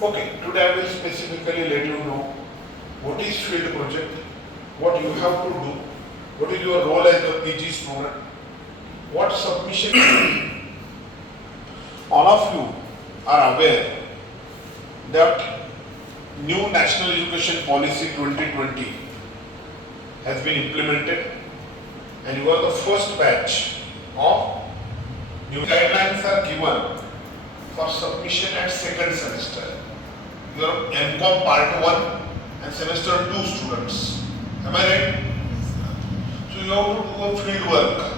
Okay, today I will specifically let you know what is field project, what you have to do, what is your role as a PG student, what submission. All of you are aware that new National Education Policy 2020 has been implemented and you are the first batch of new guidelines are given for submission at second semester. Your MCOM part 1 and semester 2 students. Am I right? So you have to do a field work.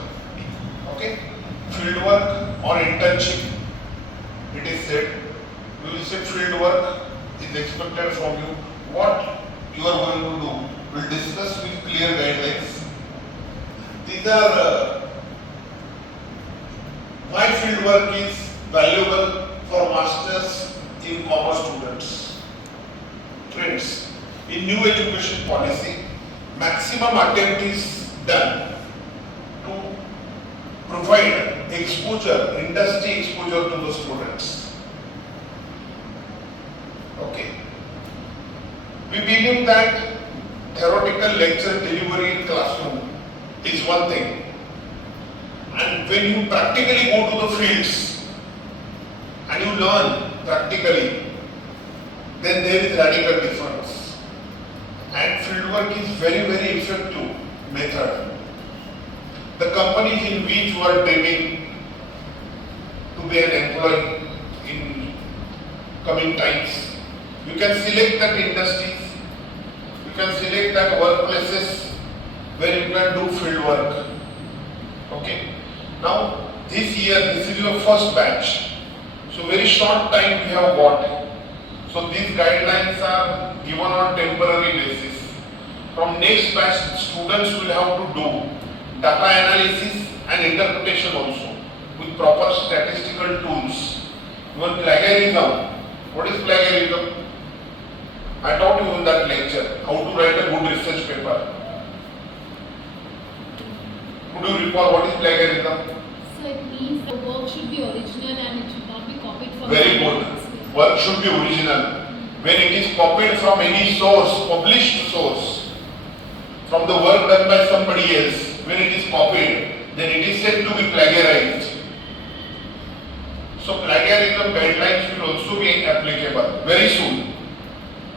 Okay? Field work or internship. It is said, you will say field work is expected from you. What you are going to do, we'll discuss with clear guidelines. These are why field work is valuable for masters in commerce students. Friends, in new education policy, maximum attempt is done to provide exposure, industry exposure to the students. Okay. We believe that theoretical lecture delivery in classroom is one thing, and when you practically go to the fields and you learn practically, then there is radical difference. And fieldwork is very, very effective method. The companies in which you are dreaming to be an employee in coming times, you can select that industries, you can select that workplaces where you can do field work. Okay. Now this year, this is your first batch. So very short time we have got. So these guidelines are given on temporary basis. From next batch, students will have to do data analysis and interpretation also with proper statistical tools. Even plagiarism. What is plagiarism? I taught you in that lecture how to write a good research paper. Could you recall what is plagiarism? So it means the work should be original and it should not be copied from. Very good. Work should be original. When it is copied from any source, published source, from the work done by somebody else, when it is copied, then it is said to be plagiarized. So plagiarism guidelines will also be applicable very soon.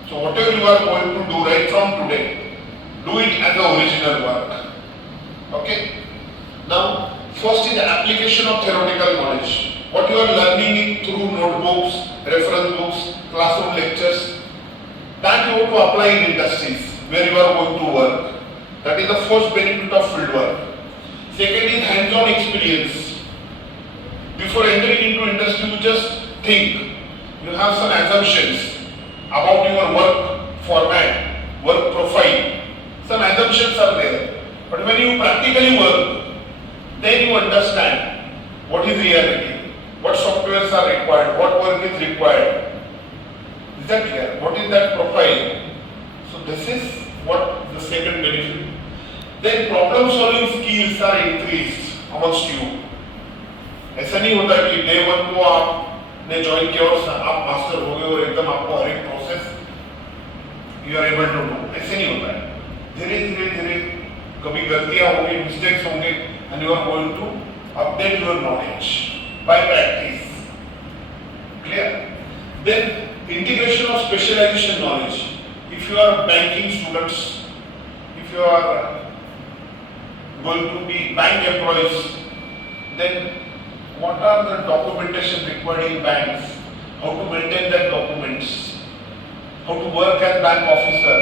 So whatever you are going to do right from today, do it as the original work. Okay? Now, first is the application of theoretical knowledge. What you are learning through notebooks, reference books, classroom lectures, that you have to apply in industries where you are going to work. That is the first benefit of field work. Second is hands-on experience. Before entering into industry, you just think. You have some assumptions about your work format, work profile. Some assumptions are there. But when you practically work, then you understand what is reality. What softwares are required, what work is required. Is that clear? What is that profile? So this is what the second benefit. Then problem solving skills are increased amongst you. ऐसा नहीं होता कि day 1 को आपने join किया और आप master हो गए और एकदम आपको हर एक process you are able to do, ऐसे नहीं होता है. धीरे धीरे धीरे कभी गलतियां होंगी, मिस्टेक्स होंगे, and you are going to update your knowledge by practice. Clear? Then integration of specialization knowledge. If you are banking students, if you are going to be bank employees, then what are the documentation required in banks? How to maintain that documents? How to work as bank officer?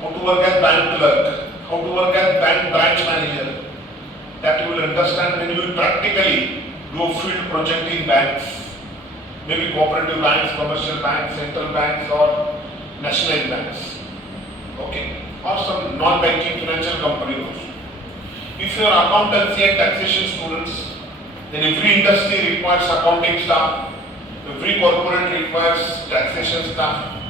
How to work as bank clerk? How to work as bank branch manager? That you will understand when you will practically do a field project in banks, maybe cooperative banks, commercial banks, central banks or nationalized banks. Okay, or some non-banking financial company also. If you are accountancy and taxation students, then every industry requires accounting staff, every corporate requires taxation staff,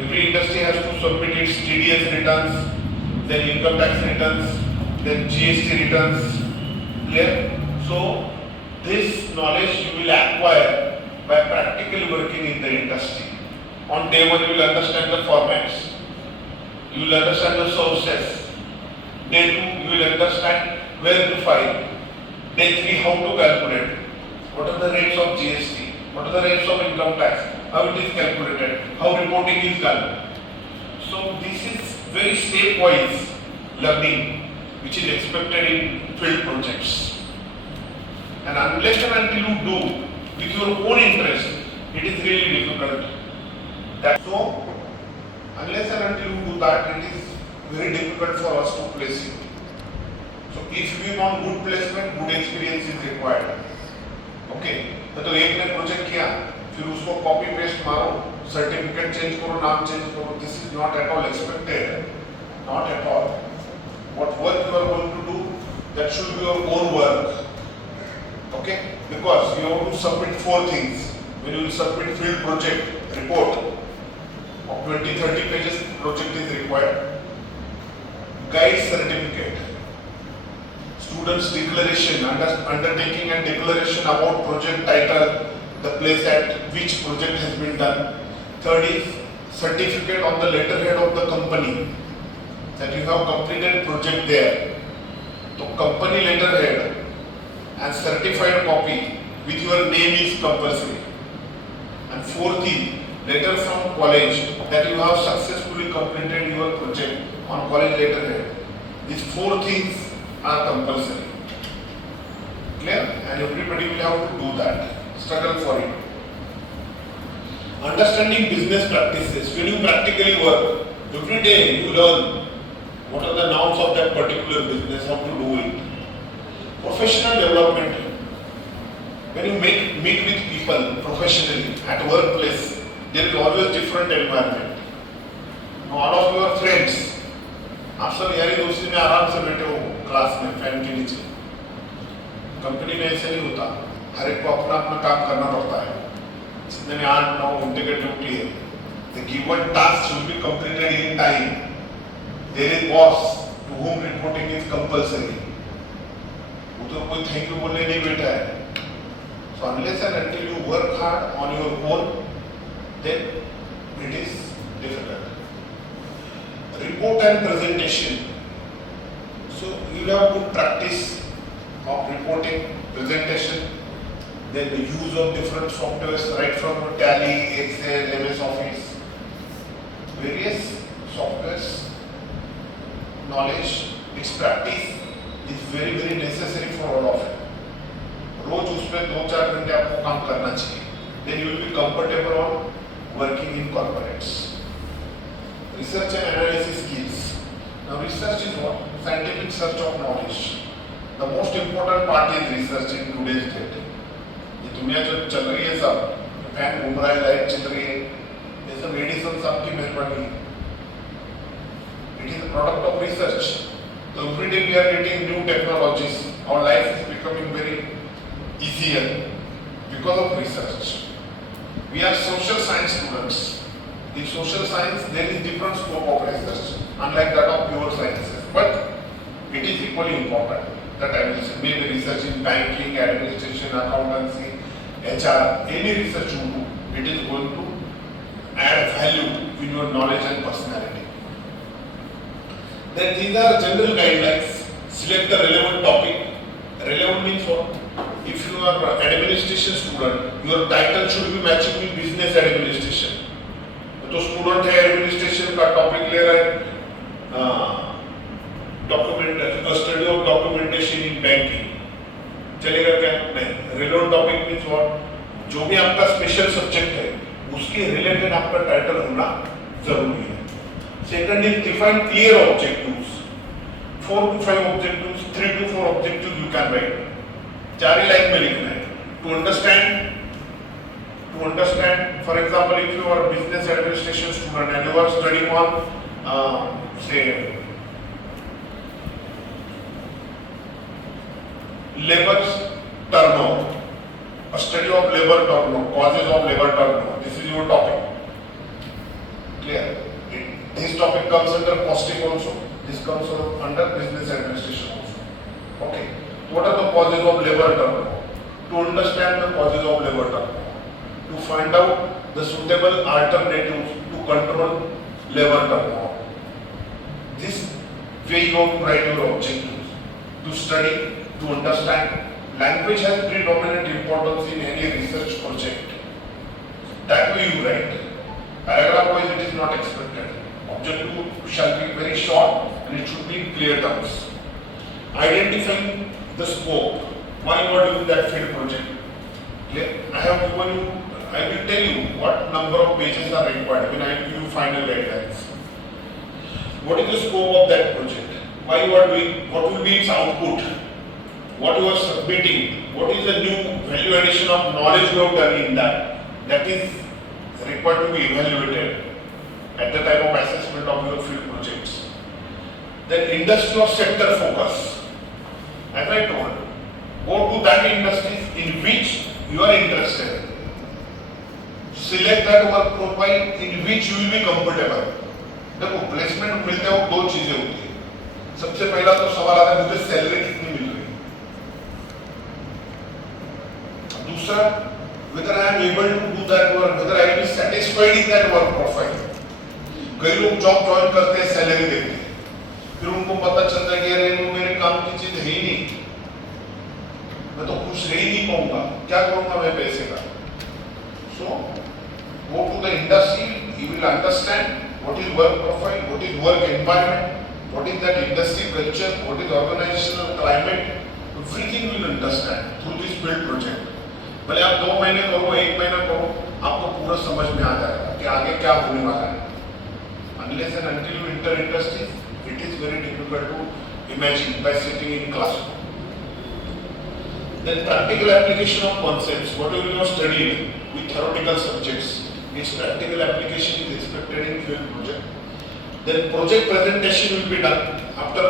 every industry has to submit its TDS returns, then income tax returns, then GST returns. Clear? So this knowledge you will acquire by practically working in the industry. On day one, you will understand the formats. You will understand the sources. Day two, you will understand where to file. Day three, how to calculate. What are the rates of GST? What are the rates of income tax? How it is calculated? How reporting is done? So this is very stepwise learning which is expected in field projects. And unless and until you do with your own interest, it is really difficult. So, unless and until you do that, it is very difficult for us to place it. So, if we want good placement, good experience is required. Okay, तो एक ने project किया, फिर उसको copy paste मारो, certificate change करो, नाम change करो. This is not at all expected. Not at all. What work you are going to do, that should be your own work. Okay, because you have to submit 4 things. When you will submit field project report of 20-30 pages, project is required. Guide certificate, students declaration, undertaking and declaration about project title, the place at which project has been done. Third is certificate on the letterhead of the company that you have completed project there. So company letterhead and certified copy with your name is compulsory. And fourth is letter from college that you have successfully completed your project on college letterhead. These 4 things are compulsory. Clear? And everybody will have to do that. Struggle for it. Understanding business practices. When you practically work, every day you learn what are the norms of that particular business, how to do it. Professional development. When you meet with people professionally at workplace, there is always different environment. Now, all of your friends, आप सब यारी दोस्ती में आराम से बैठे हो class में फैन के नीचे. कंपनी में ऐसे नहीं होता. हर एक को अपना अपना काम करना पड़ता है. जितने में 8-9 घंटे की ड्यूटी है. The given task should be completed in time. There is boss to whom reporting is compulsory. वो तो कोई थैंक यू बोलने नहीं बैठा है. So unless and until you work hard on your own, then it is difficult. Report and presentation. So you have good practice of reporting, presentation, then the use of different softwares right from Tally, Excel, MS Office, various softwares, knowledge, its practice is very very necessary for all of you. रोज उसमें 2-4 घंटे आपको काम करना चाहिए. Then you will be comfortable on working in corporates. Research and analysis skills. Now research is what? Scientific search of knowledge. The most important part is research in today's date. ये दुनिया जो चल रही है सब, फैन घूम रहा है, लाइट चल रही है, ये सब मेडिसिन सबकी मेहरबानी है. It is a product of research. So every day we are getting new technologies. Our life is becoming very easier because of research. We are social science students. In social science, there is different scope of research, unlike that of pure sciences. But it is equally important that I will say, maybe research in banking, administration, accountancy, HR, any research you do, it is going to add value in your knowledge and personality. Then these are general guidelines. Select the relevant topic. Relevant means what? If you are an administration student, your title should be matching with business administration. तो student है administration का topic ले रहा है, document study of documentation in banking, चलेगा क्या? नहीं. Relevant topic means what? जो भी आपका स्पेशल सब्जेक्ट है उसके रिलेटेड आपका टाइटल होना जरूरी है. Second is define clear objectives. 4 to 5 objectives, 3 to 4 objectives you can write. 4 ही लाइन में लिखना है. To understand, for example, if you are a business administration student and you are studying on, say, labor turnover, a study of labor turnover, causes of labor turnover, this is your topic. Clear? This topic comes under costing also, this comes under business administration also. Okay, what are the causes of labor turnover? To understand the causes of labor turnover, find out the suitable alternatives to control labor turnover. This way you have to write your objectives. To study, to understand. Language has predominant importance in any research project. That way you write. Paragraph wise it is not expected. Objective shall be very short and it should be in clear terms. Identifying the scope. Why you are doing that field project? Clear? I have given you, I will tell you what number of pages are required when I give you final guidelines. What is the scope of that project? Why you are doing, what will be its output? What you are submitting? What is the new value addition of knowledge you have done in that? That is required to be evaluated at the time of assessment of your field projects. Then industry or sector focus. As I told, go to that industries in which you are interested. Select that work profile in which you will be comfortable. देखो placement मिलते हो दो चीजें होती है. सबसे पहला तो सवाल आता है मुझे सैलरी कितनी मिल रही है. दूसरा, whether I am able to do that work, whether I will be satisfied in that work profile. कई लोग जॉब ज्वाइन करते हैं सैलरी देते हैं, फिर उनको पता चलता है कि अरे वो मेरे काम की चीज है ही नहीं, मैं तो खुश रह ही नहीं पाऊंगा, क्या करूंगा मैं पैसे का. So go to the industry, you will understand what is work profile, what is work environment, what is that industry culture, what is organizational climate, everything you will understand through this field project. भले आप 2 महीने करो, 1 महीना करो, आपको पूरा समझ में आ जाएगा कि आगे क्या होने वाला है. Unless and until you enter industries, it is very difficult to imagine by sitting in classroom. Then practical application of concepts, whatever you have studied with theoretical subjects, its practical application is expected in field project. Then project presentation will be done after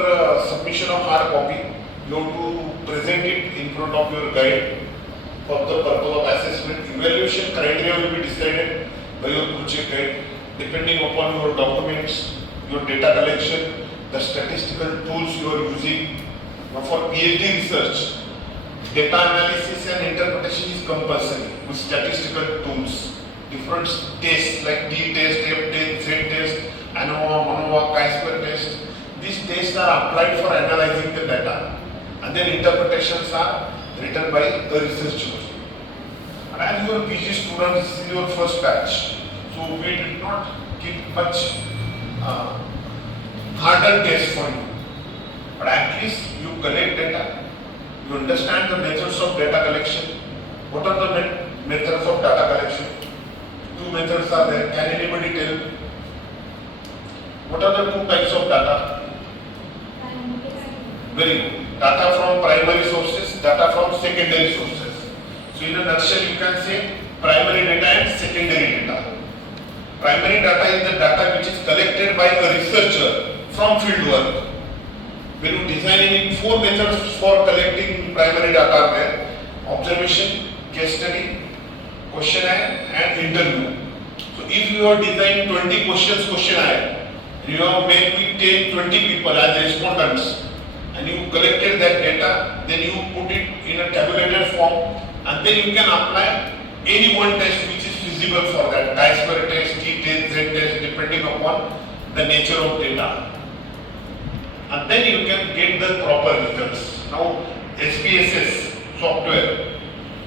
submission of hard copy. You have to present it in front of your guide for the purpose of assessment. Evaluation criteria will be decided by your project guide depending upon your documents, your data collection, the statistical tools you are using. Now for PhD research, data analysis and interpretation is compulsory with statistical tools. Different tests like t-test, f-test, z-test, ANOVA, MANOVA, chi-square test. These tests are applied for analyzing the data, and then interpretations are written by the researchers. And as your PG students, this is your first batch, so we did not give much harder tests for you. But at least you collect data, you understand the methods of data collection. What are the methods of data collection? 2 methods are there. Can anybody tell? What are the 2 types of data? Very good. Data from primary sources, data from secondary sources. So in a nutshell you can say primary data and secondary data. Primary data is the data which is collected by a researcher from field work. When you designing 4 methods for collecting primary data are there: observation, case study, questionnaire and interview. So if you are designing 20 questions questionnaire, you have made with 10-20 people as respondents, and you collected that data, then you put it in a tabulated form, and then you can apply any one test which is feasible for that. Chi-square test, t-test, z-test, depending upon the nature of data. And then you can get the proper results. Now SPSS software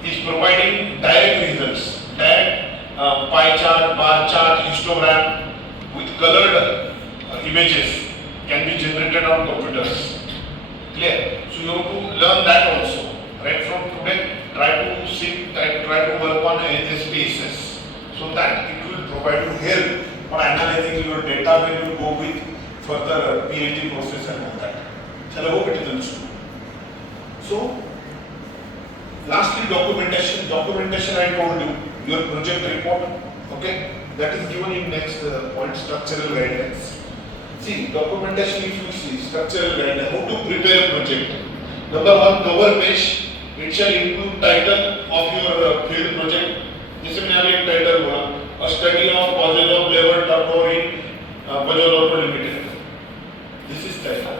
is providing direct results, direct pie chart, bar chart, histogram with colored images can be generated on computers. Clear? So you have to learn that also. Right from today, try to sit, try to work on SPSS so that it will provide you help for analyzing your data when you go with further PhD process and all that. So I hope it is understood. So lastly, documentation. Documentation I told you, your project report, okay, that is given in next point, structural guidelines. See, documentation if you see, structural guidelines, how to prepare a project. Number 1, cover page. It shall include title of your field project. जैसे मैंने अभी एक title बोला, a study of causes of labor turnover in Bajaj Auto Limited. This is title.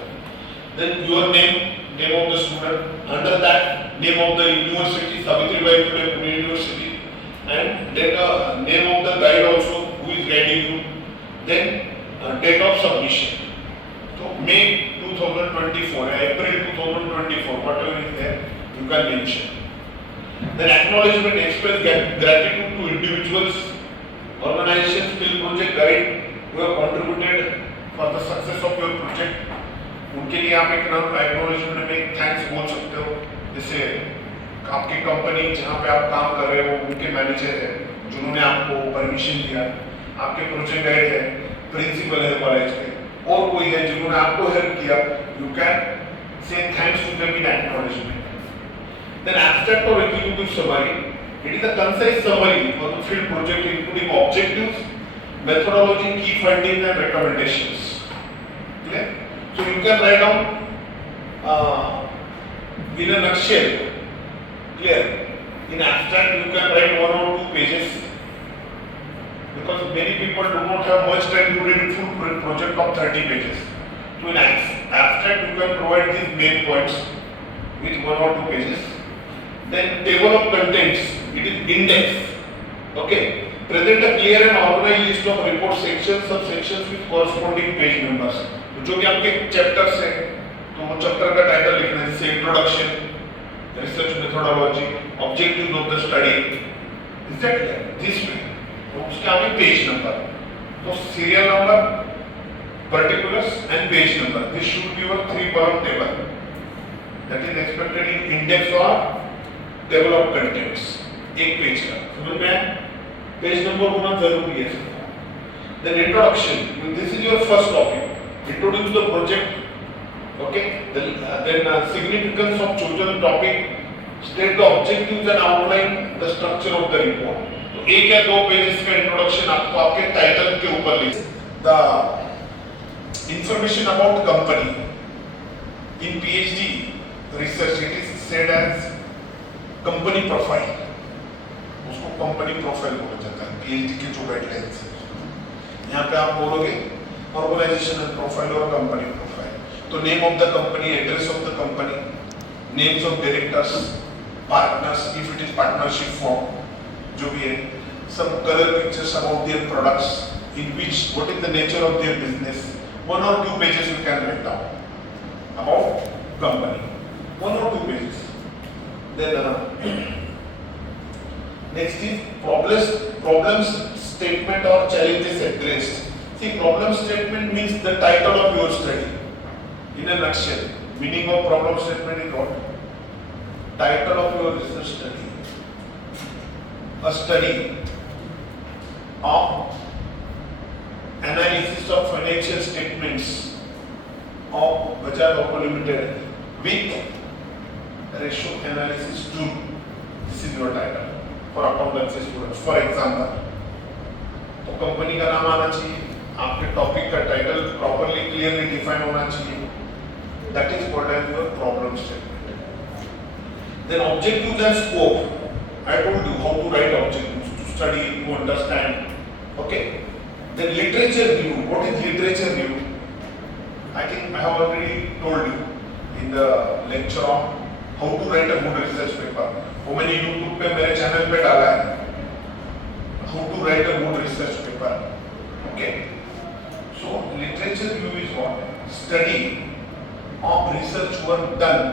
Then your name of the student. Under that, name of the university, Savitribai Phule Pune University, and name of the guide also, who is guiding you, then date of submission. So May 2024, April 2024, whatever is there, you can mention. Then acknowledgement, express gratitude to individuals, organizations, skill project guide who have contributed for the success of your project. उनके लिए आप एक acknowledgement में thanks बोल सकते हो. जैसे आपकी कंपनी जहाँ पे आप काम कर रहे हो उनके मैनेजर है जिन्होंने आपको परमिशन दिया, आपके प्रोजेक्ट गाइड है, प्रिंसिपल है कॉलेज के, और कोई है जिन्होंने आपको हेल्प किया. You can say thanks to them in acknowledgement. Then abstract और executive summary. It is a concise summary for the field project including objectives, methodology, key findings and recommendations. Clear? So you can write down in a nutshell. Clear? In abstract you can write 1 or 2 pages because many people do not have much time to read full project of 30 pages. So in abstract you can provide these main points with 1 or 2 pages. Then table of contents, it is index. Okay. Present a clear and organized list of report sections, subsections with corresponding page numbers. तो जो भी आपके chapters हैं, तो वो chapter का title लिखना है, जैसे introduction, research methodology, objectives of the study, is that clear? This way. तो उसके आगे पेज नंबर, तो serial number, particulars and page number. This should be your 3 column table. That is expected in index और table of contents. एक page का समझ में आया? पेज नंबर होना जरूरी है. Then introduction, this is your first topic. Introduce the project. Okay. Then significance of chosen topic. State the objectives and outline the structure of the report. तो एक या 2 पेजेस का इंट्रोडक्शन आपको आपके टाइटल के ऊपर लिख. The information about company in PhD research it is said as company profile. उसको company profile बोला जाता है PhD के जो गाइडलाइंस है. यहाँ पे आप बोलोगे organizational profile or company profile. तो name of the company, address of the company, names of directors, partners if it is partnership form, जो भी है, some color pictures about their products, in which what is the nature of their business. 1 or 2 pages you can write down about company. 1 or 2 pages. Then next is problems statement or challenges addressed. See, problem statement means the title of your study. In a nutshell, meaning of problem statement is what? Title of your research study. A study of analysis of financial statements of Bajaj Auto Limited with ratio analysis to. This is your title for accountancy students. For example, तो company का नाम आना चाहिए, आपके topic का title properly clearly define होना चाहिए. That is what is your problem statement. Then objectives and scope. I told you how to write objectives to study, to understand. Okay. Then literature review. What is literature review? I think I have already told you in the lecture on how to write a good research paper. वो मैंने YouTube पे मेरे channel पे डाला है, how to write a good research paper. Okay. So literature review is what? Study of research work done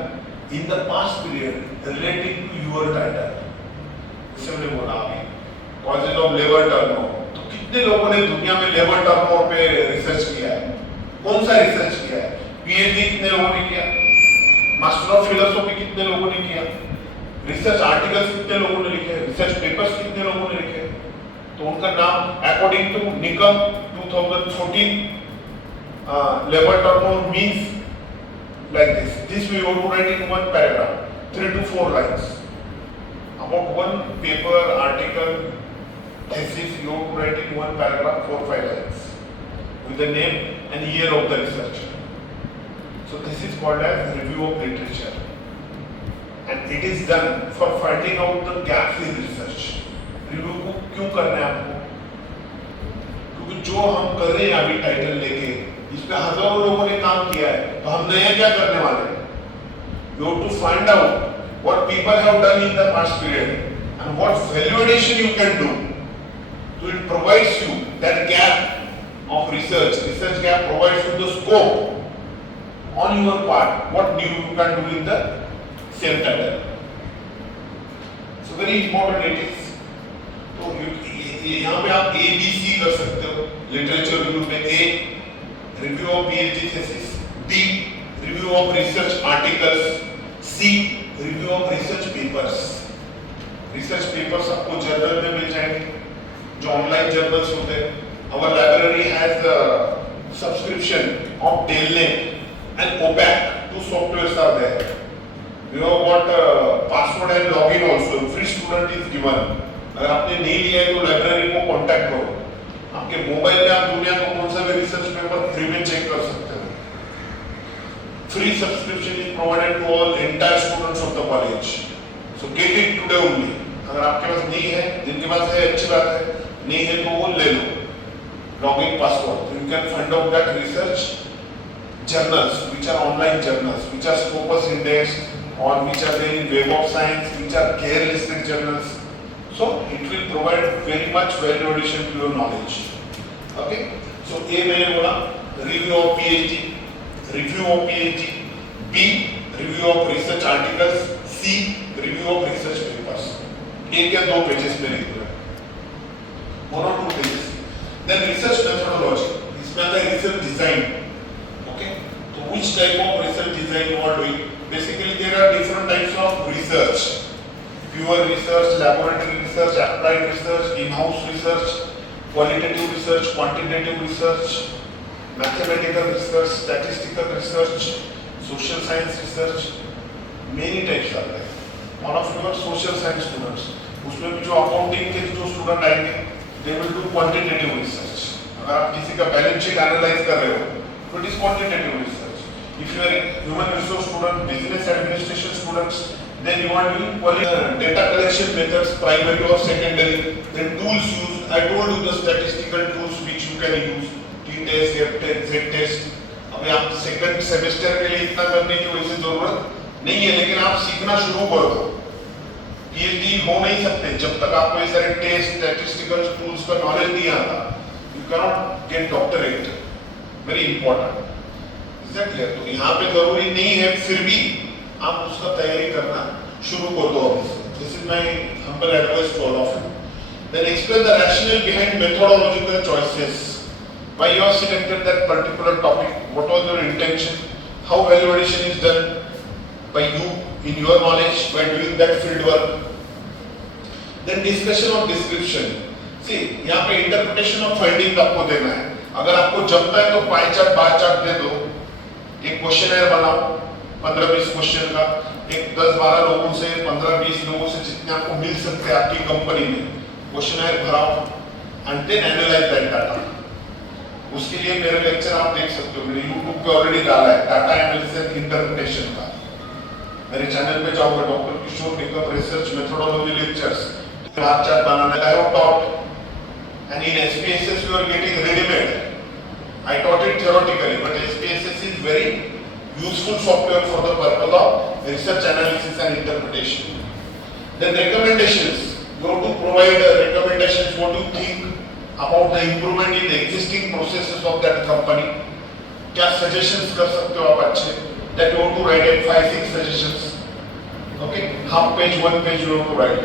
in the past period relating to your title. जैसे मैंने बोला अभी कॉजेज ऑफ लेबर टर्नओवर, तो कितने लोगों ने दुनिया में लेबर टर्नओवर पे रिसर्च किया है? कौन सा रिसर्च किया है? PhD कितने लोगों ने किया? मास्टर ऑफ फिलोसॉफी कितने लोगों ने किया? रिसर्च आर्टिकल्स कितने लोगों ने लिखे? रिसर्च पेपर्स कितने लोगों ने लिखे? तो उनका नाम according to Nikam 2014 labor turnover means like this. This we want to write in 1 paragraph, 3 to 4 lines. About 1 paper, article, thesis, you want to write in 1 paragraph, 4-5 lines with the name and year of the researcher. So this is called as review of literature, and it is done for finding out the gaps in research. Review को क्यों करना है आपको? क्योंकि जो हम कर रहे हैं अभी टाइटल लेके, इस पे हजारों लोगों ने काम किया है, तो हम नया क्या करने वाले हैं? You have to find out what people have done in the past period and what value addition you can do So it provides you that gap of research. Research gap provides you the scope on your part, what new you can do in the same title. So very important it is. तो यहाँ पे आप A, B, C कर सकते हो. Literature review में A, review of PhD thesis, B, review of research articles, C, review of research papers. Research papers आपको journal में मिल जाएंगे, जो ऑनलाइन जर्नल्स होते हैं. Our library has the subscription of Telnet and OPAC. Two softwares are there. You know what password and login also. Free student is given. अगर आपने नहीं लिया है तो लाइब्रेरी को कांटेक्ट करो. आपके मोबाइल में आप दुनिया को कौन सा भी रिसर्च पेपर फ्री में चेक कर सकते हो. Free subscription is provided to all entire students of the college. So get it today only. अगर आपके पास नहीं है, जिनके पास है अच्छी बात है, नहीं है तो वो ले लो. Login password. So you can find out that research journals, which are online journals, which are Scopus indexed, or which are there in Web of Science, which are care listed journals. So it will provide very much value addition to your knowledge. Okay. So A मैंने बोला review of PhD, review of PhD. B, review of research articles. C, review of research papers. एक या दो pages में लिख दो. 1 or 2 pages. Then research methodology. इसमें आता है research design. Okay. So which type of research design you are doing? Basically there are different types of research. Pure research, laboratory research, applied research, in-house research, qualitative research, quantitative research, mathematical research, statistical research, social science research. Many types are there. One of your social science students, उसमें भी जो accounting के जो student आएंगे, they will do quantitative research. अगर आप किसी का balance sheet analyze कर रहे हो, तो it is quantitative research. If you are a human resource student, business administration students, then you are doing data collection methods, primary or secondary. Then tools used. I told you the statistical tools which you can use. T-test, F-test, Z-test. अभी आप second semester के लिए इतना करने की वैसे जरूरत नहीं है, लेकिन आप सीखना शुरू कर दो. PhD हो नहीं सकते जब तक आपको ये सारे टेस्ट, statistical tools का knowledge नहीं आता. You cannot get doctorate. Very important. Exactly. तो यहाँ पे जरूरी नहीं है, फिर भी आप उसका तैयारी करना शुरू कर दो अभी से. This is my humble advice to all of you. Then explain the rationale behind methodological choices. Why you have selected that particular topic? What was your intention? How value addition is done by you in your knowledge by doing that field work? Then discussion of description. See, यहाँ पे interpretation of finding आपको देना है. अगर आपको जमता है तो pie chart, bar chart दे दो. एक क्वेश्चनर बनाओ 15-20 क्वेश्चन का, एक 10-12 लोगों से 15-20 लोगों से जितने आपको मिल सकते हैं आपकी कंपनी में क्वेश्चनर भराओ and then analyse that data. उसके लिए मेरे लेक्चर आप देख सकते हो, मैंने YouTube पे ऑलरेडी डाला है डाटा एनालिसिस एंड इंटरप्रिटेशन का. मेरे चैनल पे जाओगे doctor Kishor Nikam research methodology lectures. Bar chart बनाना है. I have taught and in SPSS you are getting ready made. I taught it theoretically, but SPSS is very useful software for the purpose of research analysis and interpretation. Then recommendations. You have to provide recommendations. What do you think about the improvement in the existing processes of that company? क्या suggestions कर सकते हो आप अच्छे? That you want to write at 5-6 suggestions. Okay, half page, 1 page you have to write.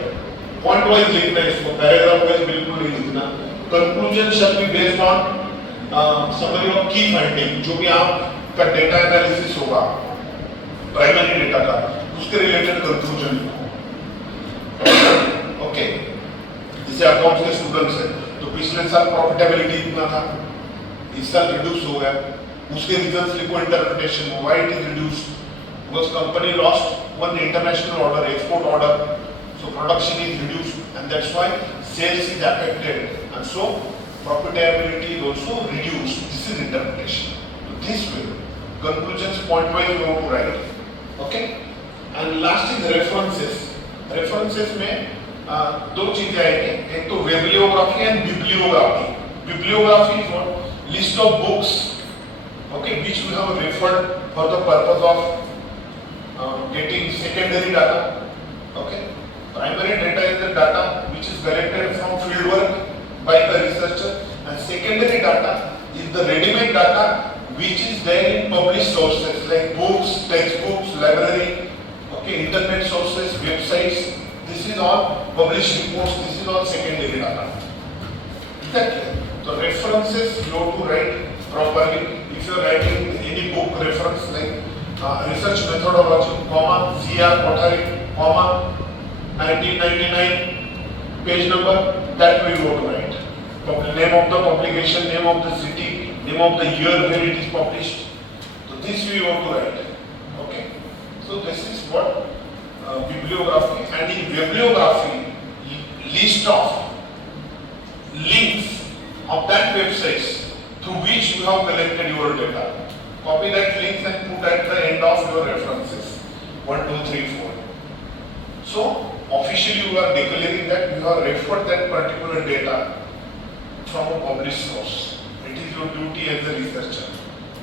Point wise लिखना है इसको, paragraph wise बिल्कुल नहीं लिखना. Conclusion shall be based on summary of key finding. जो भी आपका डेटा एनालिसिस होगा प्राइमरी डेटा का, उसके रिलेटेड कंक्लूजन. ओके, जैसे अकाउंट्स के स्टूडेंट्स हैं तो पिछले साल प्रॉफिटेबिलिटी इतना था, इस साल रिड्यूस हो गया, उसके रीजंस लिखो. Interpretation, why it is reduced, because company lost one international order, export order, so production is reduced and that's why sales is affected and so profitability is also reduced. This is interpretation. So this way, conclusions point wise you have to write. Okay. And last is references. References में दो चीजें आएंगी. एक तो bibliography and bibliography. Bibliography is what list of books. Okay, which we have referred for the purpose of getting secondary data. Okay. Primary data is the data which is collected from fieldwork by a is the ready-made data which is there in published sources like books, textbooks, library, okay, internet sources, websites. This is all published reports. This is all secondary data. Is that clear? The references you have to write properly. If you are writing any book reference like research methodology, comma, CR Kothari, comma, 1999 page number, that way you have to write. Name of the publication, name of the city, name of the year where it is published. So this way you have to write. Okay. So this is what bibliography, and in bibliography, list of links of that websites through which you have collected your data. Copy that links and put at the end of your references. 1, 2, 3, 4. So officially you are declaring that you have referred that particular data from a published source. It is your duty as a researcher.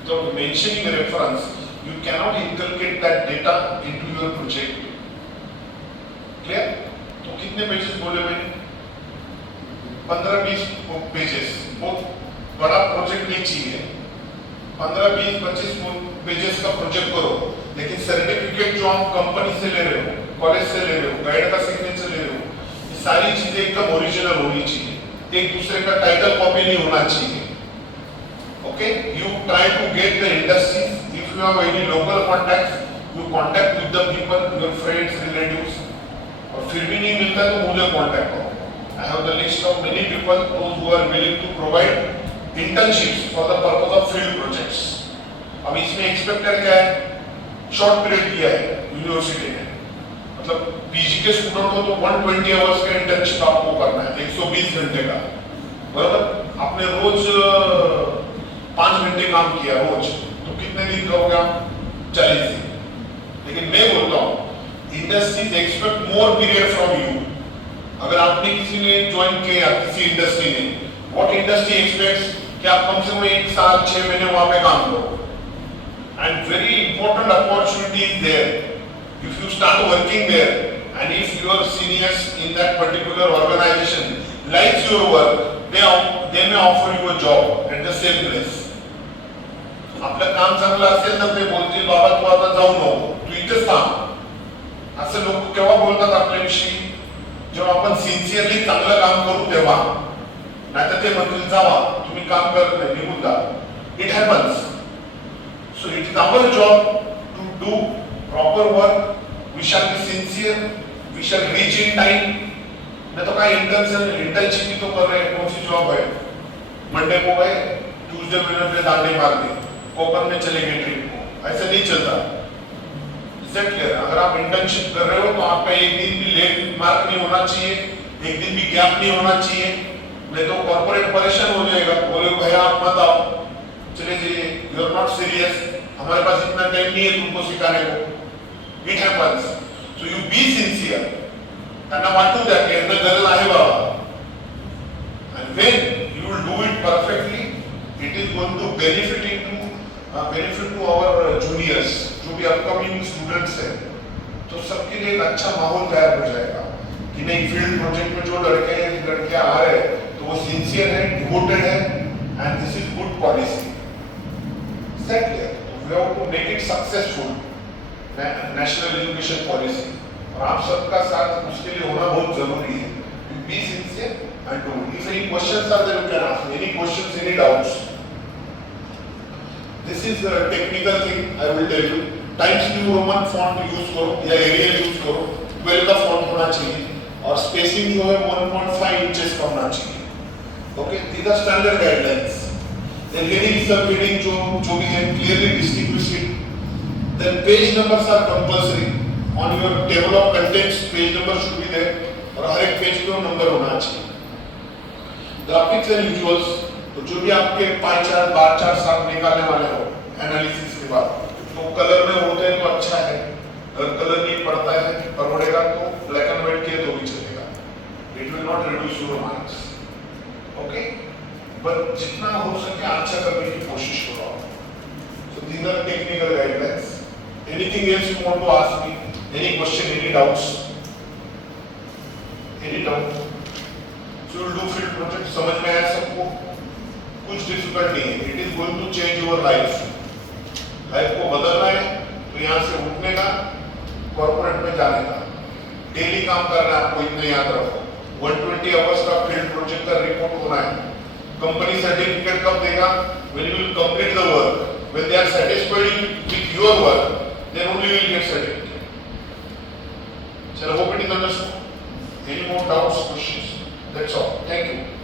Without mentioning a reference, you cannot inculcate that data into your project. Clear? तो कितने pages बोले मैंने? 15-20 pages. बहुत बड़ा project नहीं चाहिए. 15-20-25 pages का project करो. लेकिन सर्टिफिकेट जो आप कंपनी से ले रहे हो, कॉलेज से ले रहे हो, गाइड का सिग्नेचर ले रहे हो, ये सारी चीजें एकदम ओरिजिनल होनी चाहिए. एक दूसरे का टाइटल कॉपी नहीं होना चाहिए. Okay? You try to get the industries. If you have any local contacts, you contact with the people, your friends, relatives. और फिर भी नहीं मिलता तो मुझे कांटेक्ट करो. I have the list of many people those who are willing to provide internships for the purpose of field projects. अब इसमें एक्सपेक्टेड क्या है? शॉर्ट पीरियड किया है यूनिवर्सिटी ने. मतलब पीजी के स्टूडेंट को तो 120 आवर्स का इंटर्नशिप आपको करना है, 120 घंटे का. बराबर? आपने रोज 5 घंटे काम किया रोज, तो कितने दिन करोगे आप? 40 दिन. लेकिन मैं बोलता हूँ industries expect more period from you. अगर आपने किसी ने ज्वाइन किया किसी इंडस्ट्री ने, व्हाट इंडस्ट्री एक्सपेक्ट्स कि आप कम से कम 1 साल 6 महीने वहां पे काम करो. And very important opportunity is there. If you start working there and if your seniors in that particular organisation likes your work, they may offer you a job at the same place. आपलं काम चांगलं असेल तर ते बोलतील बाबा तू आता जाऊ नको, तू इथेच थांब. असं लोक केव्हा बोलतात आपल्याविषयी? जेव्हा आपण सिन्सिअरली चांगलं काम करू तेव्हा. नाहीतर ते म्हणतील जावा तुम्ही काम करत नाही, निघून जा. It happens. So it is our job to do proper work. We shall be sincere, we shall reach in time. नहीं तो काय इंटर्नशिप ही तो कर रहे हैं. कौन सी जॉब है? मंडे को गए, ट्यूसडे वेडनेसडे दांडी मार दी, कोकण में चले गए ट्रिप को. ऐसा नहीं चलता. क्लियर? अगर आप इंटर्नशिप कर रहे हो तो आपका एक दिन भी लेट मार्क नहीं होना चाहिए, एक दिन भी गैप नहीं होना चाहिए. नहीं तो कॉर्पोरेट परेशान हो जाएगा, बोले भैया आप मत आओ, चले जाइए, यू आर नॉट सीरियस, हमारे पास इतना टाइम नहीं है तुमको सिखाने को. It happens. So you be sincere. त्यांना वाटू द्या की यांना गरज आहे बाबा. And when you will do it perfectly, it is going to benefit to our juniors, जो भी अपकमिंग स्टूडेंट्स हैं. तो सबके लिए एक अच्छा माहौल तैयार हो जाएगा कि नहीं फील्ड प्रोजेक्ट में जो लड़के लड़कियां आ रहे हैं तो वो सिंसियर है, डिवोटेड है, and this is good policy. Set clear? We have to make it successful national education policy. और आप सबका साथ उसके लिए होना बहुत जरूरी है. Be sincere and do. If any questions are there, you can ask me. Any questions, any doubts? This is a technical thing. I will tell you. Times New Roman font use करो या Arial use करो. 12 का font होना चाहिए और spacing जो है 1.5 inches का होना चाहिए. Okay, these are standard guidelines. Then heading subheading जो भी है clearly distinguish it. Then page numbers are compulsory. On your table of contents, page number should be there. और हर एक पेज पे नंबर होना चाहिए. ग्राफिक्स एंड विजुअल्स, तो जो भी आपके पाई चार्ट बार चार्ट साथ निकालने वाले हो एनालिसिस के बाद, तो कलर में होते हैं तो अच्छा है. अगर कलर नहीं पड़ता है परवड़ेगा तो ब्लैक एंड व्हाइट किए तो भी चलेगा. It will not reduce your marks. Okay, but जितना हो सके अच्छा करने की कोशिश करो. So these are technical guidelines. Anything else you want to ask me? Any question, any doubts? Any doubt? So we'll do field project. समझ में आया सबको? कुछ डिफिकल्ट नहीं है. It is going to change your life. Life को बदलना है तो यहाँ से उठने का, कॉर्पोरेट में जाने का, डेली काम करना है. आपको इतने याद रखो. 120 आवर्स का फील्ड प्रोजेक्ट का रिपोर्ट होना है. कंपनी सर्टिफिकेट कब देगा? when you will complete the work. When they are satisfied with your work, then only you will get certificate. So I hope it is understood. Any more doubts, questions? That's all. Thank you.